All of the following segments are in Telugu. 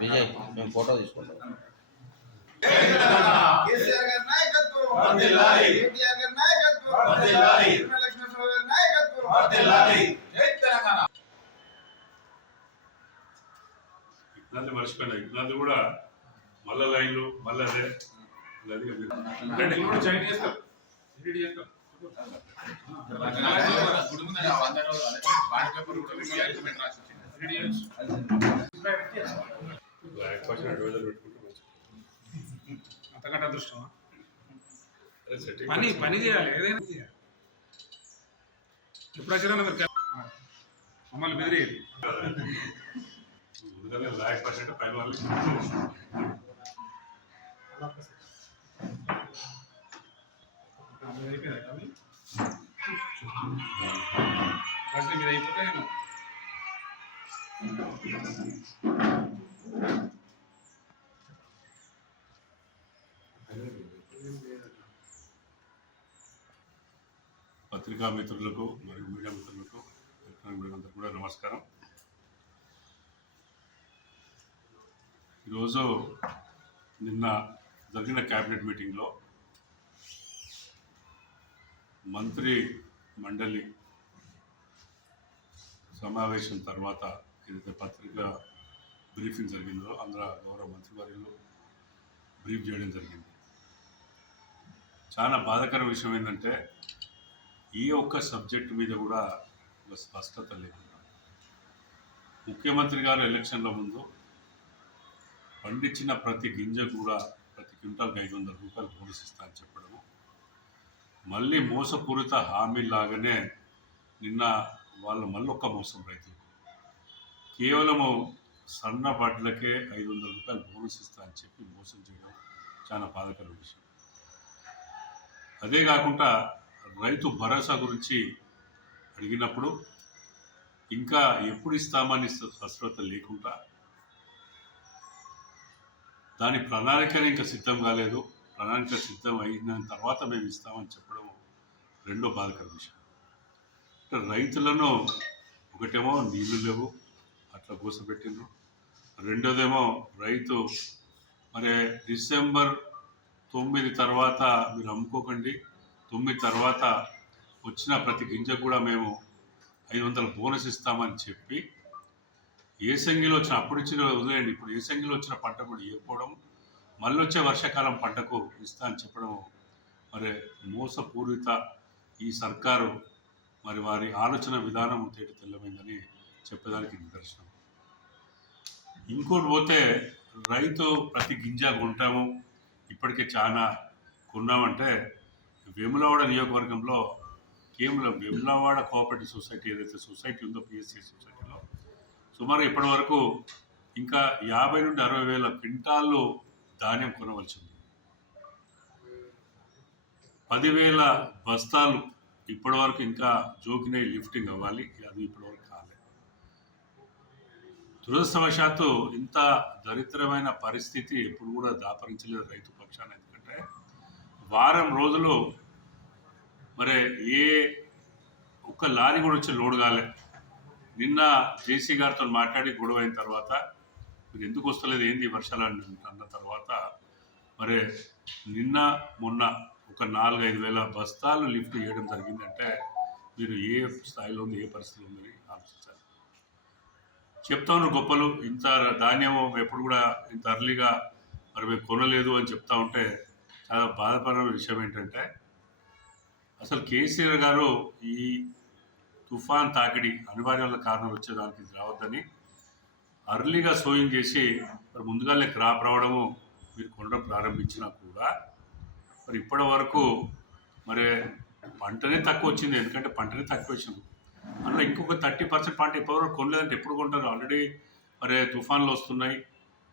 విజయ్ మేము ఫోటో తీసుకుంటాం. కేసీఆర్ గారి నాయకత్వం. వర్ధిల్లాలి. కేటీఆర్ గారి నాయకత్వం. వర్ధిల్లాలి. తిరుమల లక్ష్మణరావు గారి నాయకత్వం. వర్ధిల్లాలి. జై తెలంగాణ. ఇబ్బంది మర్చిపోయినా ఇబ్బంది కూడా మళ్ళా లైన్లు మళ్ళీ అదే కూడా జాయిన్ రోజులు పెట్టుకుంటే మంచిది. అంతకంటే అదృష్టమా పని పని చేయాలి ఏదైనా చేయాలి ఎప్పుడు వచ్చినా మీరు మమ్మల్ని బెదిరేది అయిపోయిందా అయిపోతే పత్రికా మిత్రులకు మరియు మీడియా మిత్రులకు మీడియా అందరికీ కూడా నమస్కారం. ఈరోజు నిన్న జరిగిన క్యాబినెట్ మీటింగ్లో మంత్రి మండలి సమావేశం తర్వాత ఏదైతే పత్రికా బ్రీఫింగ్ జరిగిందో అందులో గౌరవ మంత్రివర్యులు బ్రీఫ్ చేయడం జరిగింది. చాలా బాధాకర విషయం ఏంటంటే ఈ ఒక్క సబ్జెక్ట్ మీద కూడా ఒక స్పష్టత లేకుండా ముఖ్యమంత్రి గారు ఎలక్షన్ల ముందు పండించిన ప్రతి గింజ కూడా ప్రతి క్వింటాల్కి ఐదు వందల రూపాయలు బోనస్ ఇస్తా అని చెప్పడము మళ్ళీ మోసపూరిత హామీలాగానే నిన్న వాళ్ళు మళ్ళొక్క మోసం రైతులకు కేవలము సన్న బడ్లకే ఐదు వందల రూపాయలు బోనస్ ఇస్తా అని చెప్పి మోసం చేయడం చాలా బాధాకర విషయం. అదే కాకుండా రైతు భరోసా గురించి అడిగినప్పుడు ఇంకా ఎప్పుడు ఇస్తామని స్పష్టత లేకుండా దాని ప్రణాళికనే ఇంకా సిద్ధం కాలేదు. ప్రణాళిక సిద్ధం అయిన తర్వాత మేము ఇస్తామని చెప్పడం రెండో బాధకర విషయం. అంటే రైతులను ఒకటేమో నీళ్ళు లేవు అట్లా కూసబెట్టిండ్రు రెండోదేమో రైతు మరి డిసెంబర్ తొమ్మిది తర్వాత మీరు అమ్ముకోకండి. తొమ్మిది తర్వాత వచ్చిన ప్రతి గింజ కూడా మేము ఐదు వందల బోనస్ ఇస్తామని చెప్పి ఏసంగిలో వచ్చిన అప్పుడు ఇచ్చిన వదిలేయండి. ఇప్పుడు ఏసంగిలో వచ్చిన పంట కూడా ఇవ్వకపోవడం మళ్ళీ వచ్చే వర్షాకాలం పంటకు ఇస్తా అని చెప్పడం మరి మోసపూరిత ఈ సర్కారు మరి వారి ఆలోచన విధానం తేటి తెల్లమైందని చెప్పేదానికి నిదర్శనం. ఇంకోటి పోతే రైతు ప్రతి గింజ కొంటాము. ఇప్పటికే చాలా కొన్నామంటే వేములవాడ నియోజకవర్గంలో కేవలం వేములవాడ కోఆపరేటివ్ సొసైటీ ఏదైతే సొసైటీ ఉందో పిఎస్సి సొసైటీలో సుమారు ఇప్పటి వరకు ఇంకా యాభై నుండి అరవై వేల క్వింటాళ్ళు ధాన్యం కొనవలసి ఉంది పదివేల బస్తాలు ఇప్పటివరకు ఇంకా జోకినై లిఫ్టింగ్ అవ్వాలి. అది ఇప్పటివరకు దురదృష్టవశాత్తు ఇంత దరిద్రమైన పరిస్థితి ఎప్పుడు కూడా దాపరించలేదు రైతు పక్షాన. ఎందుకంటే వారం రోజులు మరి ఏ ఒక్క లారీ కూడా వచ్చి లోడ్ కాలే. నిన్న జేసీ గారితో మాట్లాడి గొడవ అయిన తర్వాత మీరు ఎందుకు వస్తలేదు ఏంది వర్షాలు అన్న తర్వాత మరి నిన్న మొన్న ఒక నాలుగైదు వేల బస్తాలు లిఫ్ట్ చేయడం జరిగిందంటే మీరు ఏ స్థాయిలో ఉంది ఏ పరిస్థితిలో ఉందని చెప్తాను గొప్పలు. ఇంత ధాన్యం ఎప్పుడు కూడా ఇంత అర్లీగా మరి మేము కొనలేదు అని చెప్తా ఉంటే చాలా బాధపడిన విషయం ఏంటంటే అసలు కేసీఆర్ గారు ఈ తుఫాన్ తాకిడి అనివార్యాల కారణం వచ్చేదానికి రావద్దని అర్లీగా సోయింగ్ చేసి మరి ముందుగానే క్రాప్ రావడము మీరు కొనడం ప్రారంభించినా కూడా మరి ఇప్పటి వరకు మరి పంటనే తక్కువ వచ్చింది. ఎందుకంటే పంటనే తక్కువ వచ్చింది. అందులో ఇంకొక థర్టీ పర్సెంట్ పాయింట్ ఇప్పటివరకు కొనలేదంటే ఎప్పుడు కొంటారు? ఆల్రెడీ మరి తుఫాన్లు వస్తున్నాయి.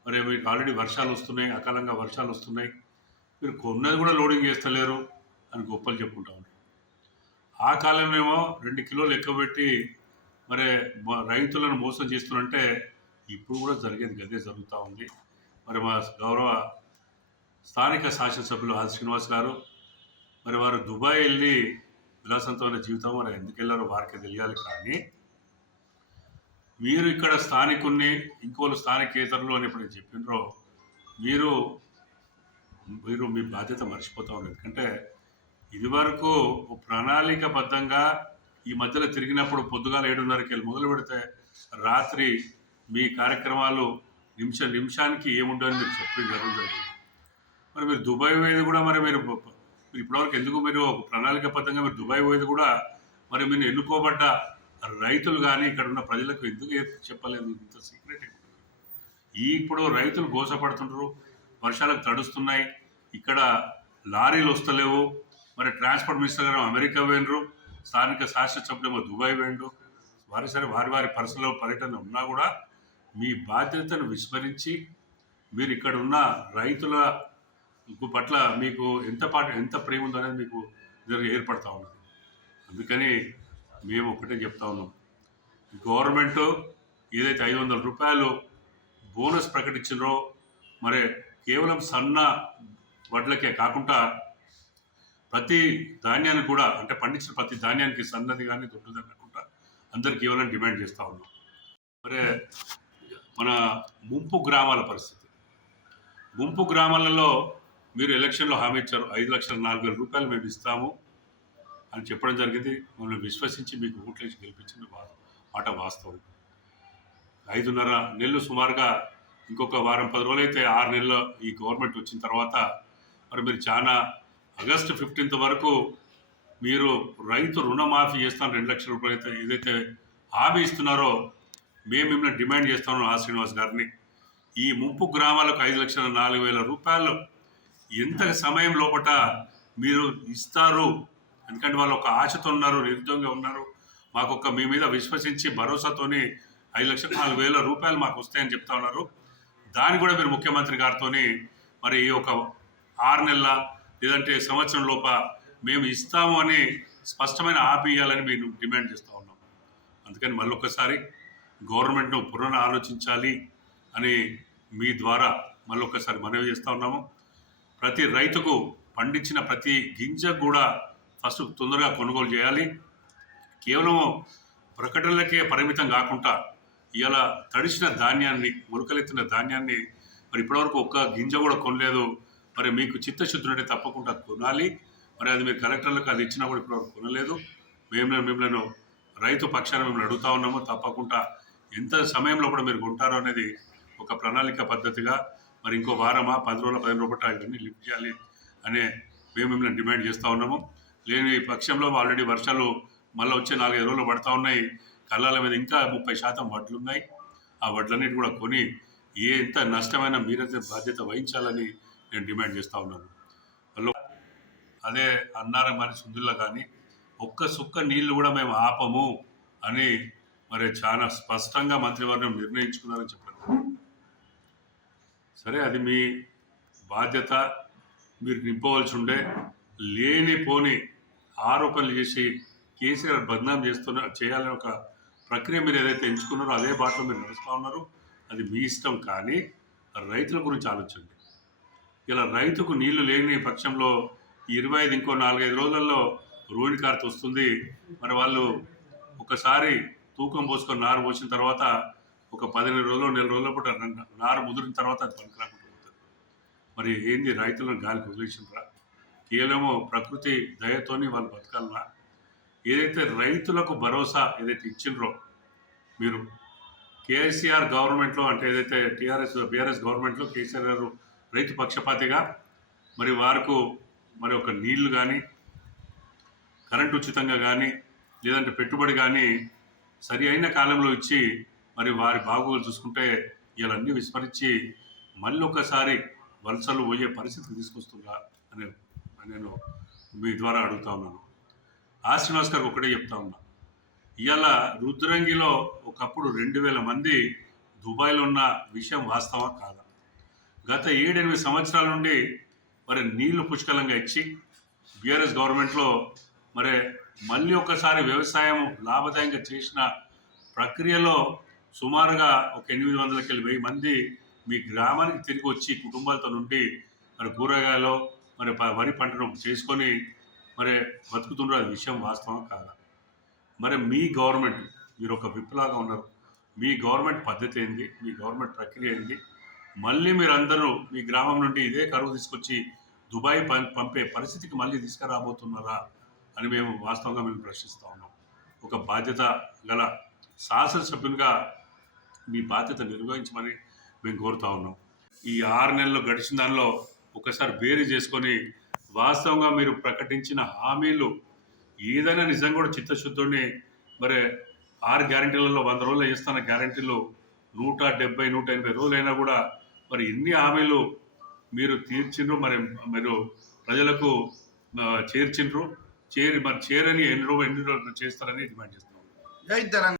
మరి మీకు ఆల్రెడీ వర్షాలు వస్తున్నాయి. అకాలంగా వర్షాలు వస్తున్నాయి. మీరు కొన్నది కూడా లోడింగ్ చేస్తలేరు అని గొప్పలు చెప్పుకుంటా ఉన్నారు. ఆ కాలంలో రెండు కిలోలు ఎక్కబెట్టి మరి రైతులను మోసం చేస్తున్నారంటే ఇప్పుడు కూడా జరిగేది గదే జరుగుతూ ఉంది. మరి మా గౌరవ స్థానిక శాసనసభ్యులు ఆది శ్రీనివాస్ గారు మరి వారు దుబాయ్ వెళ్ళి విలాసంతమైన జీవితం మరి ఎందుకు వెళ్ళారో వారికి తెలియాలి కానీ మీరు ఇక్కడ స్థానికుల్ని ఇంకోళ్ళు స్థానికేతరులు అని ఇప్పుడు చెప్పినరో మీరు మీరు మీ బాధ్యత మర్చిపోతా ఉన్నారు. ఎందుకంటే ఇదివరకు ఒక ప్రణాళికబద్ధంగా ఈ మధ్యలో తిరిగినప్పుడు పొద్దుగాల ఏడున్నరకి వెళ్ళి మొదలు పెడితే రాత్రి మీ కార్యక్రమాలు నిమిష నిమిషానికి ఏముండని మీరు చెప్పడం జరుగుతుంది. మరి మీరు దుబాయ్ పోయేది కూడా మరి మీరు మీరు ఇప్పటివరకు ఎందుకు మీరు ఒక ప్రణాళికబద్ధంగా మీరు దుబాయ్ పోయేది కూడా మరి మీరు ఎన్నుకోబడ్డ రైతులు కానీ ఇక్కడ ఉన్న ప్రజలకు ఎందుకు చెప్పలేదు? ఇంత సీక్రెట్ ఈ ఇప్పుడు రైతులు గోసపడుతుంటారు వర్షాలకు తడుస్తున్నాయి ఇక్కడ లారీలు వస్తలేవు మరి ట్రాన్స్పోర్ట్ మినిస్టర్ గారు అమెరికా పోయినరు స్థానిక శాసనసభ్యులేమో దుబాయ్ పోయిండు వారి సరే వారి వారి పర్సనల్ పర్యటన ఉన్నా కూడా మీ బాధ్యతను విస్మరించి మీరు ఇక్కడ ఉన్న రైతుల పట్ల మీకు ఎంత పాట ఎంత ప్రేమ ఉందో అనేది మీకు ఏర్పడతా ఉన్నది. అందుకని మేము ఒకటే చెప్తా ఉన్నాం. గవర్నమెంట్ ఏదైతే ఐదు వందల రూపాయలు బోనస్ ప్రకటించినో మరి కేవలం సన్న వడ్లకే కాకుండా ప్రతి ధాన్యాన్ని కూడా అంటే పండించిన ప్రతి ధాన్యానికి సన్నది కానీ దొడ్డుది కాకుండా అందరికి ఇవ్వాలని డిమాండ్ చేస్తూ ఉన్నాం. మరి మన ముంపు గ్రామాల పరిస్థితి. ముంపు గ్రామాలలో మీరు ఎలక్షన్లో హామీ ఇచ్చారు ఐదు లక్షల నాలుగు వేల రూపాయలు మేము ఇస్తాము అని చెప్పడం జరిగింది. మమ్మల్ని విశ్వసించి మీకు ఓట్లేసి గెలిపించింది వా- మాట వాస్తవం. ఐదున్నర నెలలు సుమారుగా ఇంకొక వారం పది రోజులైతే ఆరు నెలలు ఈ గవర్నమెంట్ వచ్చిన తర్వాత మరి మీరు చాలా ఆగస్టు ఫిఫ్టీన్త్ వరకు మీరు రైతు రుణమాఫీ చేస్తాను రెండు లక్షల రూపాయలు అయితే ఏదైతే హామీ ఇస్తున్నారో మేము మిమ్మల్ని డిమాండ్ చేస్తాను ఆ శ్రీనివాస్ గారిని. ఈ ముంపు గ్రామాలకు ఐదు లక్షల నాలుగు వేల రూపాయలు ఎంత సమయం లోపట మీరు ఇస్తారు? ఎందుకంటే వాళ్ళు ఒక ఆశతో ఉన్నారు నిరుద్యోగంగా ఉన్నారు. మాకు ఒక మీ మీద విశ్వసించి భరోసాతోని ఐదు లక్షల నాలుగు వేల రూపాయలు మాకు వస్తాయని చెప్తా ఉన్నారు. దాన్ని కూడా మీరు ముఖ్యమంత్రి గారితో మరి ఈ ఒక ఆరు నెలల లేదంటే సంవత్సరం లోప మేము ఇస్తాము అని స్పష్టమైన హామీ మేము డిమాండ్ చేస్తూ ఉన్నాం. అందుకని మళ్ళొకసారి గవర్నమెంట్ను పునః ఆలోచించాలి అని మీ ద్వారా మళ్ళొకసారి మనవి చేస్తూ ఉన్నాము. ప్రతి రైతుకు పండించిన ప్రతి గింజ కూడా ఫస్ట్ తొందరగా కొనుగోలు చేయాలి. కేవలం ప్రకటనలకే పరిమితం కాకుండా ఇలా తడిసిన ధాన్యాన్ని మొలకలెత్తిన ధాన్యాన్ని మరి ఇప్పటివరకు ఒక్క గింజ కూడా కొనలేదు. మరి మీకు చిత్తశుద్ధి ఉంటే తప్పకుండా కొనాలి. మరి అది మీరు కలెక్టర్లకు అది ఇచ్చినా కూడా ఇప్పటివరకు కొనలేదు. మేము మిమ్మల్ని రైతు పక్షాన మిమ్మల్ని అడుగుతా ఉన్నాము. తప్పకుండా ఎంత సమయంలో కూడా మీరు కొంటారో అనేది ఒక ప్రణాళిక పద్ధతిగా మరి ఇంకో వారమా పది రోజుల పదిహేను రూపాయలు ఇవన్నీ లిఫ్ట్ చేయాలి అనే మేము మిమ్మల్ని డిమాండ్ చేస్తూ ఉన్నాము. లేని పక్షంలో ఆల్రెడీ వర్షాలు మళ్ళీ వచ్చే నాలుగైదు రోజులు పడతా ఉన్నాయి. కళ్ళాల మీద ఇంకా ముప్పై శాతం వడ్లు ఉన్నాయి. ఆ వడ్లన్నిటి కూడా కొని ఏ ఎంత నష్టమైనా మీరైతే బాధ్యత వహించాలని నేను డిమాండ్ చేస్తూ ఉన్నాను. అదే అన్నారం కానీ సుందుల్లో కానీ ఒక్క సుక్క నీళ్ళు కూడా మేము ఆపము అని మరి చాలా స్పష్టంగా మంత్రివర్గం నిర్ణయించుకున్నారని చెప్పారు సరే అది మీ బాధ్యత. మీరు నింపవలసి ఉండే లేనిపోని ఆరోపణలు చేసి కేసీఆర్ బద్నాం చేస్తున్న చేయాలని ఒక ప్రక్రియ మీరు ఏదైతే ఎంచుకున్నారో అదే బాటలో మీరు నడుస్తూ ఉన్నారు. అది మీ ఇష్టం కానీ రైతుల గురించి ఆలోచించండి. ఇలా రైతుకు నీళ్ళు లేని పక్షంలో ఇరవై ఐదు ఇంకో నాలుగైదు రోజుల్లో రోహిణి కార్తె వస్తుంది మరి వాళ్ళు ఒకసారి తూకం పోసుకొని నారు పోసిన తర్వాత ఒక పదిహేను రోజులు నెల రోజుల పాటు న- నారు ముదిరిన తర్వాత అది పనికి రాకుండా పోతుంది. మరి ఏంది రైతులను గాలికి వదిలేసినరా కేవలము ప్రకృతి దయతోని వాళ్ళు బతకాలన్నా ఏదైతే రైతులకు భరోసా ఏదైతే ఇచ్చిండ్రో మీరు కేసీఆర్ గవర్నమెంట్లో అంటే ఏదైతే టీఆర్ఎస్ బీఆర్ఎస్ గవర్నమెంట్లో కేసీఆర్ గారు రైతు పక్షపాతిగా మరి వారికి మరి ఒక నీళ్ళు కానీ కరెంటు ఉచితంగా కానీ లేదంటే పెట్టుబడి కానీ సరి అయిన కాలంలో ఇచ్చి మరి వారి బాగోగులు చూసుకుంటే ఇవన్నీ విస్మరించి మళ్ళీ ఒకసారి వలసలు పోయే పరిస్థితికి తీసుకొస్తుందా అని నేను మీ ద్వారా అడుగుతా ఉన్నాను. ఆ శ్రీనివాస్ గారికి ఒకటే చెప్తా ఉన్నా. ఇవాళ రుద్రంగిలో ఒకప్పుడు రెండు వేల మంది దుబాయ్లో ఉన్న విషయం వాస్తవా కాదా. గత ఏడెనిమిది సంవత్సరాల నుండి మరి నీళ్ళు పుష్కలంగా ఇచ్చి బీఆర్ఎస్ గవర్నమెంట్లో మరి మళ్ళీ ఒకసారి వ్యవసాయం లాభదాయంగా చేసిన ప్రక్రియలో సుమారుగా ఒక ఎనిమిది వందలకి వెయ్యి మంది మీ గ్రామానికి తిరిగి వచ్చి కుటుంబాలతో నుండి మరి కూరగాయలు మరి ప- వరి పంటను చేసుకొని మరి బతుకుతుండ్రు అది విషయం వాస్తవం కాదా? మరి మీ గవర్నమెంట్ మీరు ఒక విప్లాగా ఉన్నారు. మీ గవర్నమెంట్ పద్ధతి ఏంది? మీ గవర్నమెంట్ ప్రక్రియ ఏంది? మళ్ళీ మీరు అందరూ మీ గ్రామం నుండి ఇదే కరువు తీసుకొచ్చి దుబాయ్ పం- పంపే పరిస్థితికి మళ్ళీ తీసుకురాబోతున్నారా అని మేము వాస్తవంగా మేము ప్రశ్నిస్తూ ఉన్నాం. ఒక బాధ్యత గల శాసనసభ్యునిగా మీ బాధ్యత నిర్వహించమని మేము కోరుతా ఉన్నాం. ఈ ఆరు నెలలు గడిచిన దానిలో ఒకసారి బేరీ చేసుకొని వాస్తవంగా మీరు ప్రకటించిన హామీలు ఏదైనా నిజంగా కూడా చిత్తశుద్ధుడిని మరి ఆరు గ్యారంటీలలో వంద రోజులు ఇస్తున్న గ్యారంటీలు నూట డెబ్బై నూట ఎనభై రోజులు అయినా కూడా మరి ఎన్ని హామీలు మీరు తీర్చిండ్రు మరి మీరు ప్రజలకు చేర్చిండ్రు చేరి మరి చేరని ఎన్ని రోజులు ఎన్ని రోజులు చేస్తారని డిమాండ్ చేస్తున్నాం.